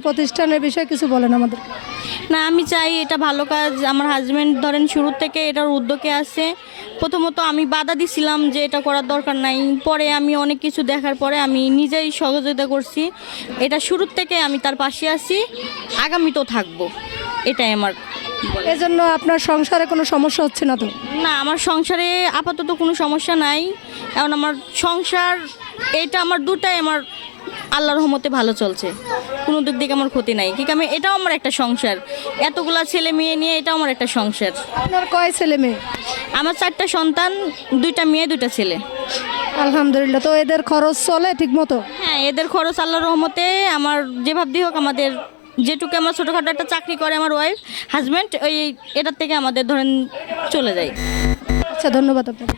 প্রতিষ্ঠানের বিষয়ে কিছু বলেন আমাদের। না আমি চাই এটা ভালো কাজ। আমার হাজব্যান্ড ধরেন শুরু থেকে এটার উদ্যোগে আছে। প্রথমত আমি বাধা দিছিলাম যে এটা করার দরকার নাই। পরে আমি অনেক কিছু দেখার পরে আমি নিজেই সহযোগিতা করছি। এটা শুরুর থেকে আমি তার পাশে আছি। আগামীতেও থাকব। এটাই আমার। এজন্য আপনার সংসারে কোনো সমস্যা হচ্ছে না তো? না আমার সংসারে আপাতত কোনো সমস্যা নাই। এখন আমার সংসার এটা আমার দুটাই আমার আল্লাহর রহমতে ভালো চলছে। কোনো দিক থেকে আমার ক্ষতি নাই। ঠিক আমি এটাও আমার একটা সংসার। এতগুলা ছেলে মেয়ে নিয়ে এটাও আমার একটা সংসার। আপনার কয় ছেলে মেয়ে? আমার চারটা সন্তান দুইটা মেয়ে দুইটা ছেলে। আলহামদুলিল্লাহ তো এদের খরচ চলে ঠিক মতো হ্যাঁ এদের খরচ আল্লাহর রহমতে আমার যে যেভাবে হোক আমাদের যেটুকু আমার ছোটোখাটো একটা চাকরি করে আমার ওয়াইফ হাজব্যান্ড ওই এটার থেকে আমাদের ধরেন চলে যায়। আচ্ছা ধন্যবাদ আপনাকে।